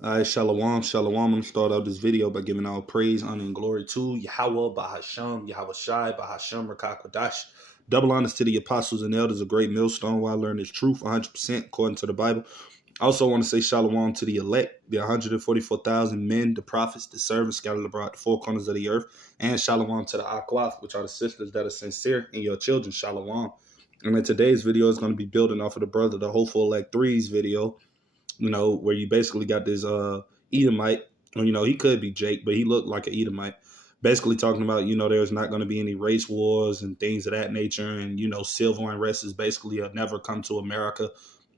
All right, shalom, shalom. I'm gonna start out this video by giving all praise, honor, and glory to Yahweh, Bahasham, Yahweh Shai, Bahasham, Rakakwadash. Double honors to the apostles and elders of Great Millstone, where I learned this truth 100% according to the Bible. I also want to say shalom to the elect, the 144,000 men, the prophets, the servants scattered abroad the four corners of the earth, and shalom to the Akwaf, which are the sisters that are sincere, and your children, shalom. And in today's video is going to be building off of the brother, the Hopeful Elect 3's video, where you basically got this Edomite. He could be Jake, but he looked like an Edomite. Basically talking about, there's not going to be any race wars and things of that nature. And, civil unrest is basically never come to America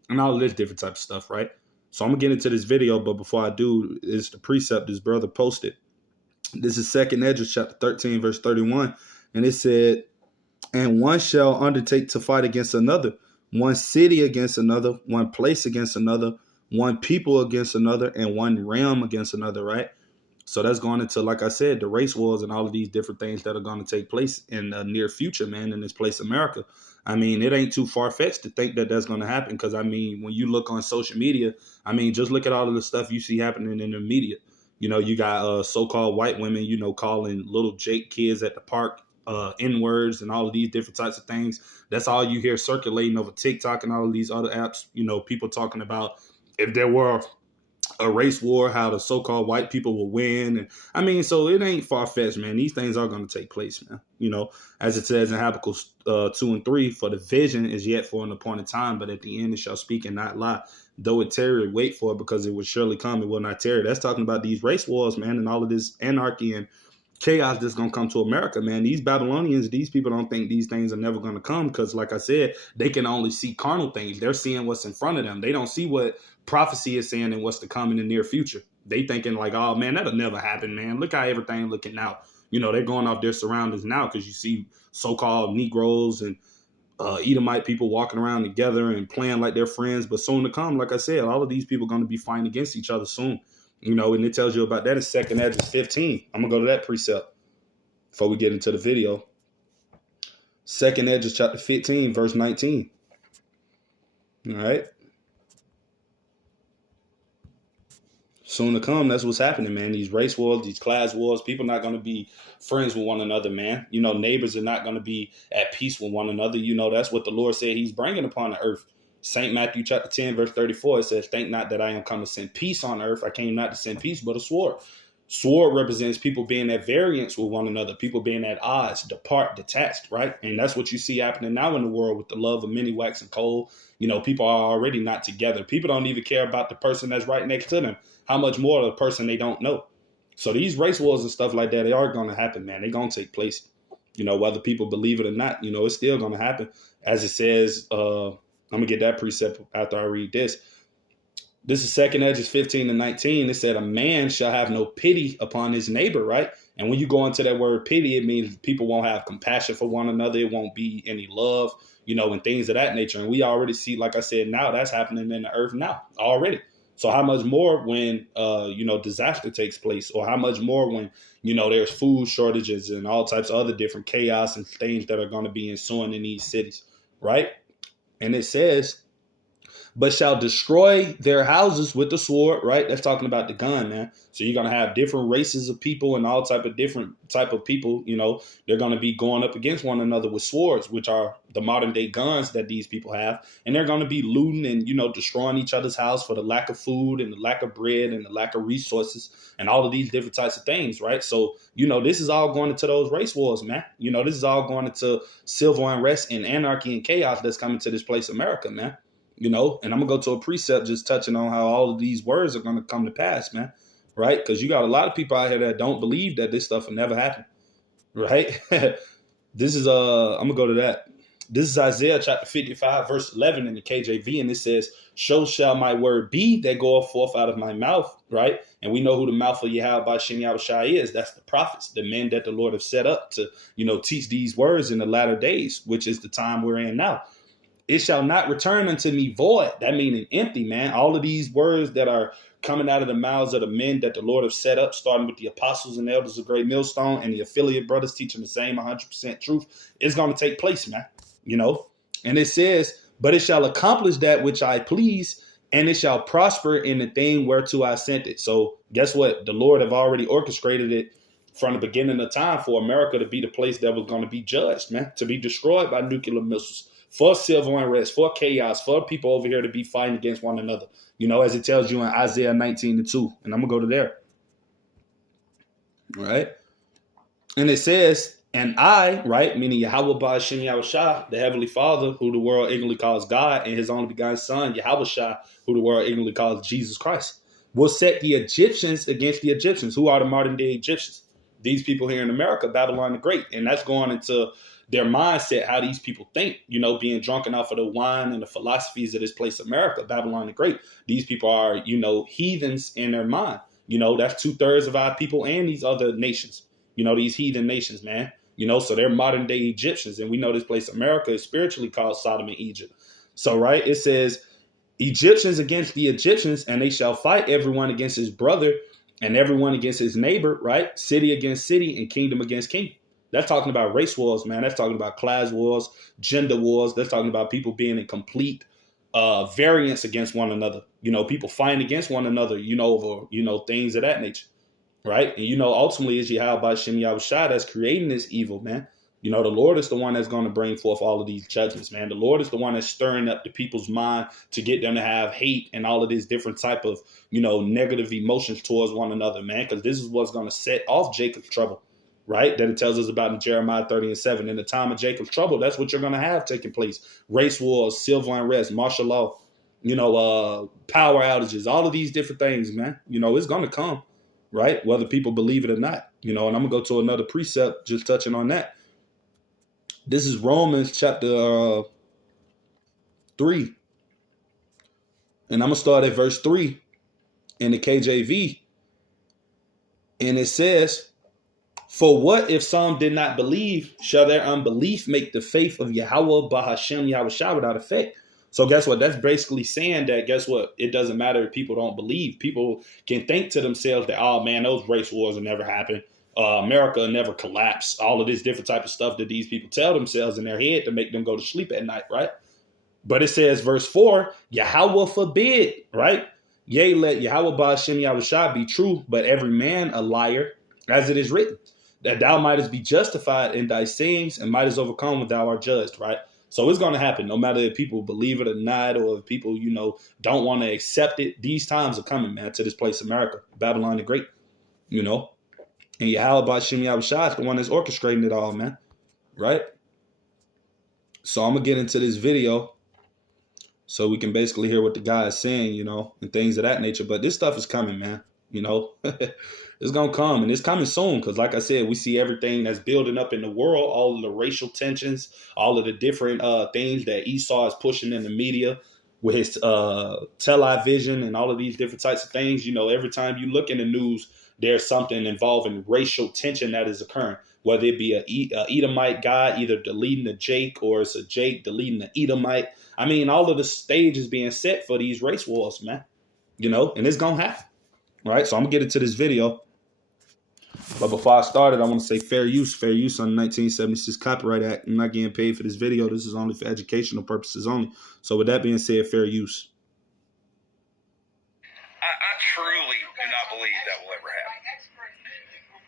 and all of this different type of stuff, right? So I'm going to get into this video, but before I do, it's the precept this brother posted. This is 2nd Esdras chapter 13, verse 31. And it said, "And one shall undertake to fight against another, one city against another, one place against another, one people against another, and one realm against another," right? So that's going into, like I said, the race wars and all of these different things that are going to take place in the near future, man, in this place, America. I mean, it ain't too far-fetched to think that that's going to happen because, I mean, when you look on social media, I mean, just look at all of the stuff you see happening in the media. You got so-called white women, calling little Jake kids at the park N-words and all of these different types of things. That's all you hear circulating over TikTok and all of these other apps. People talking about if there were a race war, how the so-called white people will win. And I mean, so it ain't far-fetched, man. These things are going to take place, man. As it says in Habakkuk 2 and 3, "For the vision is yet for an appointed time, but at the end it shall speak and not lie. Though it tarry, wait for it, because it will surely come, it will not tarry." That's talking about these race wars, man, and all of this anarchy and chaos that's going to come to America, man. These Babylonians, these people don't think these things are never going to come because, like I said, they can only see carnal things. They're seeing what's in front of them. They don't see what prophecy is saying and what's to come in the near future. They thinking like, oh, man, that'll never happen, man. Look how everything looking now. They're going off their surroundings now because you see so-called Negroes and Edomite people walking around together and playing like they're friends. But soon to come, like I said, all of these people are going to be fighting against each other soon. And it tells you about that in 2nd Esdras 15. I'm going to go to that precept before we get into the video. 2nd Esdras chapter 15, verse 19. All right. Soon to come, that's what's happening, man. These race wars, these class wars, people not going to be friends with one another, man. Neighbors are not going to be at peace with one another. That's what the Lord said he's bringing upon the earth. St. Matthew chapter 10, verse 34, it says, "Think not that I am come to send peace on earth. I came not to send peace, but a sword." Sword represents people being at variance with one another, people being at odds, depart, detached, right? And that's what you see happening now in the world with the love of many waxing cold. People are already not together. People don't even care about the person that's right next to them. How much more the person they don't know? So these race wars and stuff like that, they are going to happen, man. They're going to take place. Whether people believe it or not, it's still going to happen. As it says, I'm going to get that precept after I read this. This is 2nd Esdras 15 and 19. It said, "A man shall have no pity upon his neighbor," right? And when you go into that word pity, it means people won't have compassion for one another. It won't be any love, and things of that nature. And we already see, like I said, now that's happening in the earth now already. So how much more when, disaster takes place, or how much more when, there's food shortages and all types of other different chaos and things that are going to be ensuing in these cities, right? And it says, "But shall destroy their houses with the sword," right? That's talking about the gun, man. So you're going to have different races of people and all different type of people, they're going to be going up against one another with swords, which are the modern day guns that these people have. And they're going to be looting and, destroying each other's house for the lack of food and the lack of bread and the lack of resources and all of these different types of things, right? So, this is all going into those race wars, man. This is all going into civil unrest and anarchy and chaos that's coming to this place, America, man. And I'm going to go to a precept just touching on how all of these words are going to come to pass, man, right? Because you got a lot of people out here that don't believe that this stuff will never happen, right? This is, I'm going to go to that. This is Isaiah chapter 55, verse 11 in the KJV, and it says, "So shall my word be that goeth forth out of my mouth," right? And we know who the mouth of Yahweh Ba'Shem Yahweh Shai is. That's the prophets, the men that the Lord have set up to, teach these words in the latter days, which is the time we're in now. "It shall not return unto me void." That meaning empty, man. All of these words that are coming out of the mouths of the men that the Lord have set up, starting with the apostles and elders of Great Millstone and the affiliate brothers teaching the same 100% truth, is going to take place, man. And it says, "But it shall accomplish that which I please, and it shall prosper in the thing whereto I sent it. So guess what? The Lord have already orchestrated it from the beginning of time for America to be the place that was going to be judged, man, to be destroyed by nuclear missiles, for civil unrest, for chaos, for people over here to be fighting against one another. As it tells you in Isaiah 19:2. And I'm going to go to there. All right. And it says, and I, right, meaning Yahweh Ba'ashem Yahushua, the Heavenly Father, who the world ignorantly calls God, and his only begotten Son, Yahushua, who the world ignorantly calls Jesus Christ, will set the Egyptians against the Egyptians. Who are the modern day Egyptians? These people here in America, Babylon the Great. And that's going into their mindset, how these people think, being drunken off of the wine and the philosophies of this place, America, Babylon the Great. These people are, heathens in their mind. That's 2/3 of our people and these other nations. These heathen nations, man. So they're modern day Egyptians. And we know this place, America, is spiritually called Sodom and Egypt. So, right, it says, Egyptians against the Egyptians, and they shall fight everyone against his brother and everyone against his neighbor, right? City against city and kingdom against kingdom. That's talking about race wars, man. That's talking about class wars, gender wars. That's talking about people being in complete variance against one another. People fighting against one another, over, things of that nature. Right. And, ultimately, it's Yahweh Ba'ashem Yahushua that's creating this evil, man. The Lord is the one that's going to bring forth all of these judgments, man. The Lord is the one that's stirring up the people's mind to get them to have hate and all of these different type of, negative emotions towards one another, man. Because this is what's going to set off Jacob's trouble, right? That it tells us about in Jeremiah 30:7. In the time of Jacob's trouble, that's what you're going to have taking place. Race wars, civil unrest, martial law, power outages, all of these different things, man. It's going to come. Right? Whether people believe it or not, and I'm going to go to another precept just touching on that. This is Romans chapter 3. And I'm going to start at verse 3 in the KJV. And it says, for what if some did not believe? Shall their unbelief make the faith of Yahweh Ba'ashem Yahushua without effect? So guess what? That's basically saying that, guess what? It doesn't matter if people don't believe. People can think to themselves that, oh, man, those race wars will never happen. America never collapse. All of this different type of stuff that these people tell themselves in their head to make them go to sleep at night, right? But it says, verse 4, Yahweh forbid, right? Yea, let Yahweh Ba'ashem Yahushua be true, but every man a liar, as it is written, that thou mightest be justified in thy sayings and mightest overcome when thou art judged, right? So it's going to happen no matter if people believe it or not, or if people, don't want to accept it. These times are coming, man, to this place, America, Babylon the Great, And Yahweh Ba'ashem Yahushua is the one that's orchestrating it all, man, right? So I'm going to get into this video so we can basically hear what the guy is saying, and things of that nature. But this stuff is coming, man, It's going to come, and it's coming soon because, like I said, we see everything that's building up in the world, all of the racial tensions, all of the different things that Esau is pushing in the media with his television and all of these different types of things. Every time you look in the news, there's something involving racial tension that is occurring, whether it be a Edomite guy either deleting a Jake or it's a Jake deleting an Edomite. I mean, all of the stage is being set for these race wars, man, and it's going to happen. All right, so I'm going to get into this video. But before I started, I want to say fair use on the 1976 Copyright Act. I'm not getting paid for this video. This is only for educational purposes only. So with that being said, fair use. I truly do not believe that will ever happen.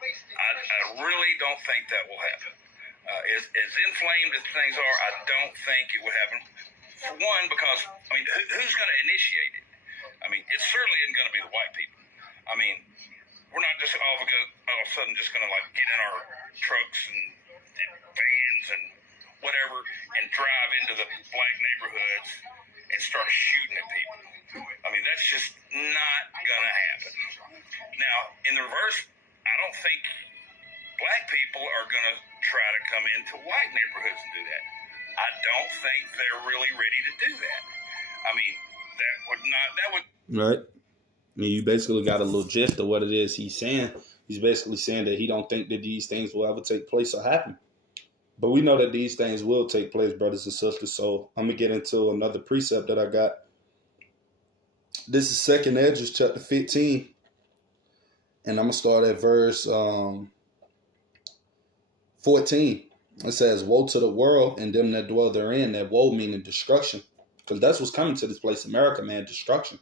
I really don't think that will happen. As inflamed as things are, I don't think it would happen. For one, because, who's going to initiate it? It certainly isn't going to be the white people. We're not just all of a sudden just going to get in our trucks and vans and whatever and drive into the black neighborhoods and start shooting at people. That's just not going to happen. Now, in the reverse, I don't think black people are going to try to come into white neighborhoods and do that. I don't think they're really ready to do that. That would. Right. You basically got a little gist of what it is he's saying. He's basically saying that he don't think that these things will ever take place or happen. But we know that these things will take place, brothers and sisters. So I'm going to get into another precept that I got. This is 2nd Esdras chapter 15. And I'm going to start at verse 14. It says, woe to the world and them that dwell therein. That woe meaning destruction. Because that's what's coming to this place, America, man. Destruction,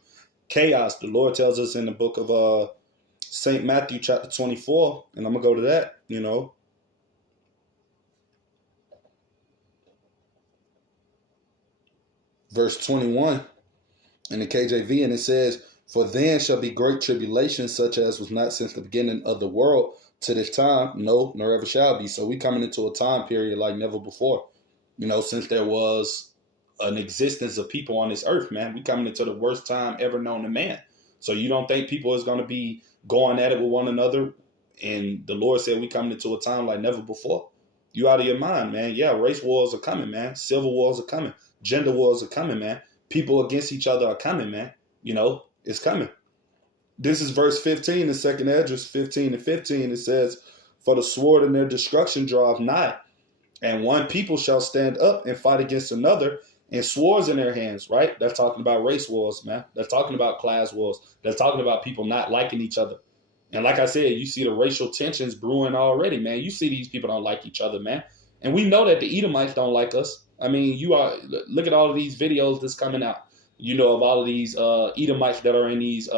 chaos. The Lord tells us in the book of St. Matthew chapter 24, and I'm going to go to that, verse 21 in the KJV, and it says, "For then shall be great tribulation, such as was not since the beginning of the world to this time, no, nor ever shall be." So we coming into a time period like never before, since there was an existence of people on this earth, man. We coming into the worst time ever known to man. So you don't think people is going to be going at it with one another? And the Lord said we coming into a time like never before. You out of your mind, man. Yeah, race wars are coming, man. Civil wars are coming. Gender wars are coming, man. People against each other are coming, man. It's coming. This is verse 15 in 2nd Esdras 15 and 15. It says, "For the sword in their destruction draweth nigh, and one people shall stand up and fight against another, and swords in their hands," right? That's talking about race wars, man. That's talking about class wars. That's talking about people not liking each other. And like I said, you see the racial tensions brewing already, man. You see these people don't like each other, man. And we know that the Edomites don't like us. I mean, look at all of these videos that's coming out, of all of these Edomites that are in these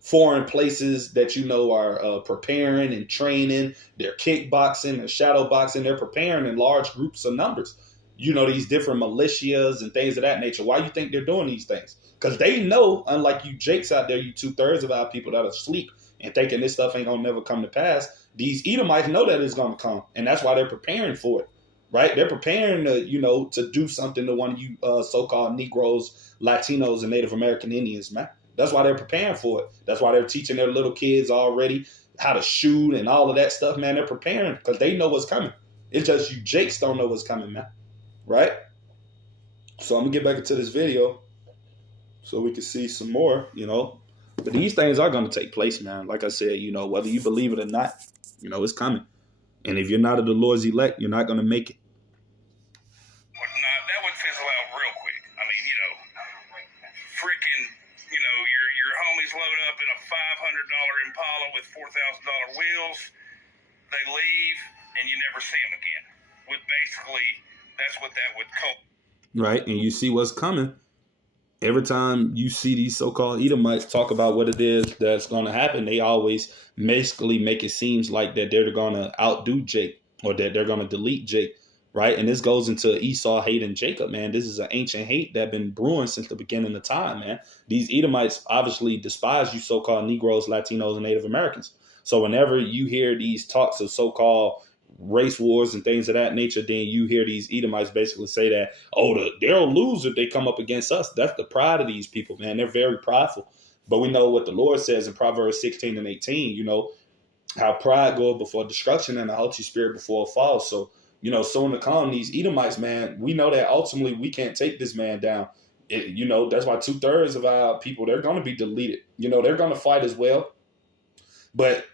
foreign places that are preparing and training. They're kickboxing, they're shadow boxing, they're preparing in large groups of numbers. These different militias and things of that nature. Why you think they're doing these things? Because they know, unlike you Jakes out there, you 2/3 of our people that are asleep and thinking this stuff ain't gonna never come to pass, these Edomites know that it's gonna come, and that's why they're preparing for it, right? They're preparing to, to do something to one of you so-called Negroes, Latinos, and Native American Indians, man. That's why they're preparing for it. That's why they're teaching their little kids already how to shoot and all of that stuff, man. They're preparing because they know what's coming. It's just you Jakes don't know what's coming, man. Right? So I'm going to get back into this video so we can see some more, But these things are going to take place, man. Like I said, whether you believe it or not, it's coming. And if you're not of the Lord's elect, you're not going to make it. That would fizzle out real quick. I mean, freaking, your homies load up in a $500 Impala with $4,000 wheels. They leave, and you never see them again. With basically... That's what that would call. Right, and you see what's coming. Every time you see these so-called Edomites talk about what it is that's going to happen, they always basically make it seem like that they're going to outdo Jake or that they're going to delete Jake, right? And this goes into Esau hating Jacob, man. This is an ancient hate that's been brewing since the beginning of time, man. These Edomites obviously despise you so-called Negroes, Latinos, and Native Americans. So whenever you hear these talks of so-called race wars and things of that nature, then you hear these Edomites basically say that, they'll lose if they come up against us. That's the pride of these people, man. They're very prideful. But we know what the Lord says in Proverbs 16 and 18, how pride goeth before destruction and the haughty spirit before a fall. So, soon to come, these Edomites, man, we know that ultimately we can't take this man down. That's why 2/3 of our people, they're going to be deleted. They're going to fight as well. But,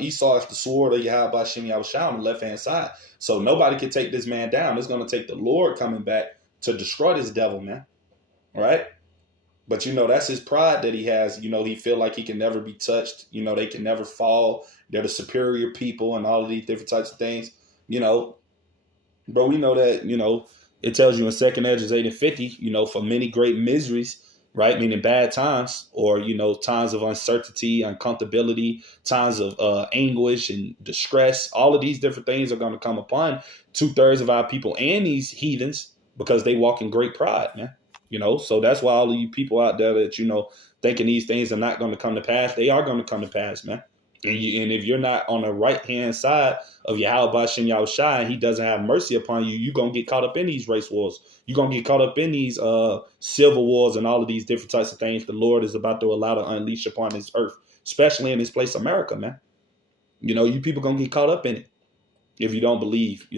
Esau is the sword of Yahweh Shem Yahushua on the left-hand side. So nobody can take this man down. It's going to take the Lord coming back to destroy this devil, man. Right? But, that's his pride that he has. He feel like he can never be touched. They can never fall. They're the superior people and all of these different types of things, But we know that, it tells you in 2nd Esdras 8 and 50, for many great miseries, right? Meaning bad times or, times of uncertainty, uncomfortability, times of anguish and distress. All of these different things are going to come upon 2/3 of our people and these heathens because they walk in great pride, man. So that's why all of you people out there that, thinking these things are not going to come to pass, they are going to come to pass, man. And if you're not on the right-hand side of Yahweh Shem Yahushua and he doesn't have mercy upon you, you're going to get caught up in these race wars. You're going to get caught up in these civil wars and all of these different types of things the Lord is about to allow to unleash upon this earth, especially in this place, America, man. You people going to get caught up in it if you don't believe,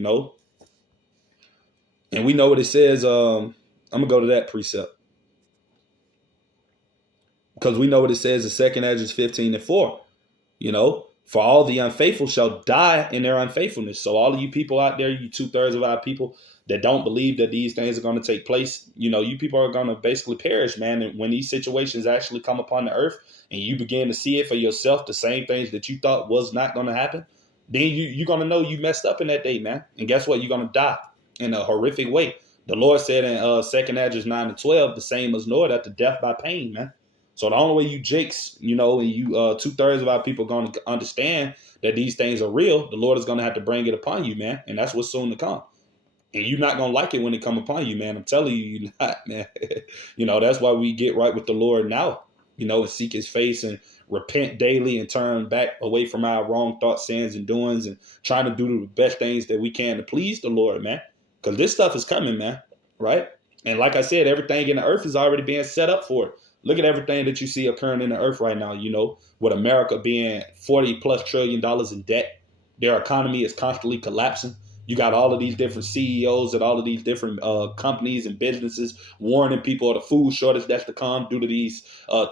And we know what it says. I'm going to go to that precept. Because we know what it says in 2nd Esdras 15 and 4. For all the unfaithful shall die in their unfaithfulness. So all of you people out there, you 2/3 of our people that don't believe that these things are going to take place, you people are going to basically perish, man. And when these situations actually come upon the earth and you begin to see it for yourself, the same things that you thought was not going to happen, then you're going to know you messed up in that day, man. And guess what? You're going to die in a horrific way. The Lord said in 2nd Esdras 9-12, the same as Lord, after death by pain, man. So the only way you jakes, you know, and you 2/3 of our people going to understand that these things are real, the Lord is going to have to bring it upon you, man. And that's what's soon to come. And you're not going to like it when it come upon you, man. I'm telling you, you're not, man. You know, that's why we get right with the Lord now, you know, and seek his face and repent daily and turn back away from our wrong thoughts, sins, and doings, and trying to do the best things that we can to please the Lord, man. Because this stuff is coming, man, right? And like I said, everything in the earth is already being set up for it. Look at everything that you see occurring in the earth right now, you know, with America being $40+ trillion in debt. Their economy is constantly collapsing. You got all of these different CEOs at all of these different companies and businesses warning people of the food shortage that's to come due to these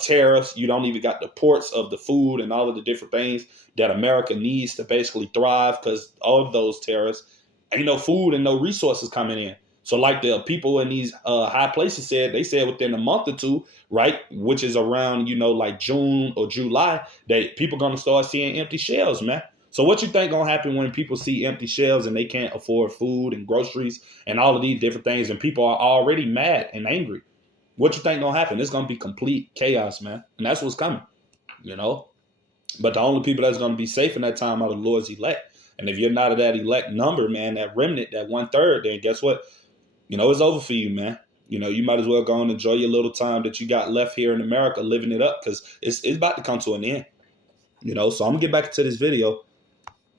tariffs. You don't even got the ports of the food and all of the different things that America needs to basically thrive because all of those tariffs. Ain't no food and no resources coming in. So like the people in these high places said, they said within a month or two, right, which is around, you know, like June or July, that people going to start seeing empty shelves, man. So what you think going to happen when people see empty shelves and they can't afford food and groceries and all of these different things and people are already mad and angry? What you think going to happen? It's going to be complete chaos, man. And that's what's coming, you know. But the only people that's going to be safe in that time are the Lord's elect. And if you're not of that elect number, man, that remnant, that 1/3, then guess what? You know, it's over for you, man. You know, you might as well go and enjoy your little time that you got left here in America, living it up, because it's about to come to an end. You know, so I'm going to get back to this video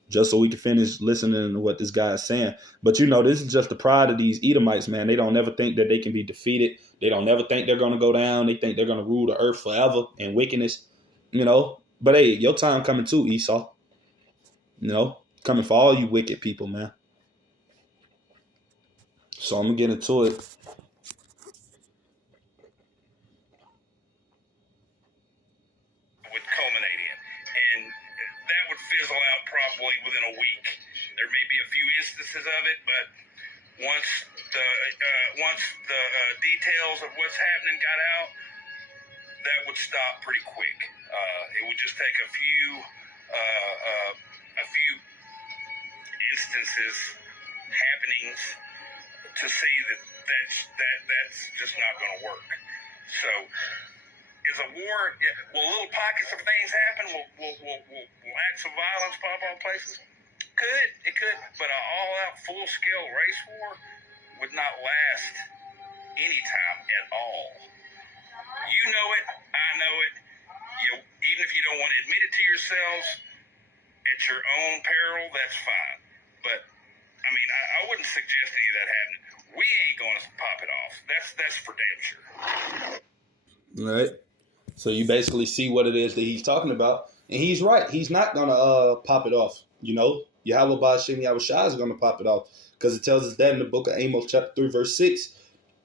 just so we can finish listening to what this guy is saying. But, you know, this is just the pride of these Edomites, man. They don't never think that they can be defeated. They don't never think they're going to go down. They think they're going to rule the earth forever in wickedness, you know. But, hey, your time coming too, Esau. You know, coming for all you wicked people, man. So I'm going to get into it. Would culminate in. And that would fizzle out probably within a week. There may be a few instances of it, but once the details of what's happening got out, that would stop pretty quick. It would just take a few instances, happenings, to see that's just not going to work. So, is a war? Will little pockets of things happen? Will acts of violence pop up places? It could, but an all-out, full-scale race war would not last any time at all. You know it. I know it. Even if you don't want to admit it to yourselves, at your own peril, that's fine. But I mean, I wouldn't suggest any of that happening. We ain't going to pop it off. That's for damn sure. All right. So you basically see what it is that he's talking about. And he's right. He's not going to pop it off. You know, Yahweh Ba'ashem Yahushua is going to pop it off. Because it tells us that in the book of Amos chapter 3, verse 6.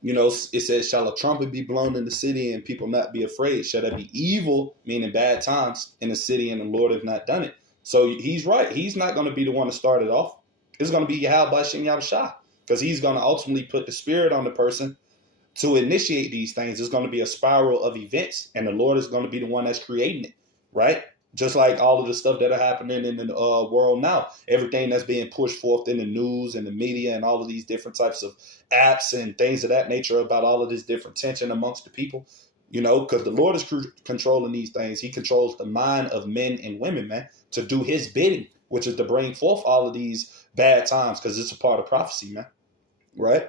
You know, it says, shall a trumpet be blown in the city and people not be afraid? Shall there be evil, meaning bad times, in the city and the Lord have not done it? So he's right. He's not going to be the one to start it off. It's going to be Yahweh Ba'ashem Yahushua. Because he's going to ultimately put the spirit on the person to initiate these things. It's going to be a spiral of events, and the Lord is going to be the one that's creating it, right? Just like all of the stuff that are happening in the world now. Everything that's being pushed forth in the news and the media and all of these different types of apps and things of that nature about all of this different tension amongst the people, you know, because the Lord is controlling these things. He controls the mind of men and women, man, to do his bidding, which is to bring forth all of these bad times, because it's a part of prophecy, man. Right?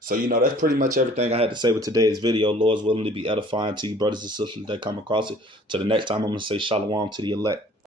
So, you know, that's pretty much everything I had to say with today's video. Lord's willing to be edifying to you brothers and sisters that come across it. Till the next time, I'm going to say shalom to the elect.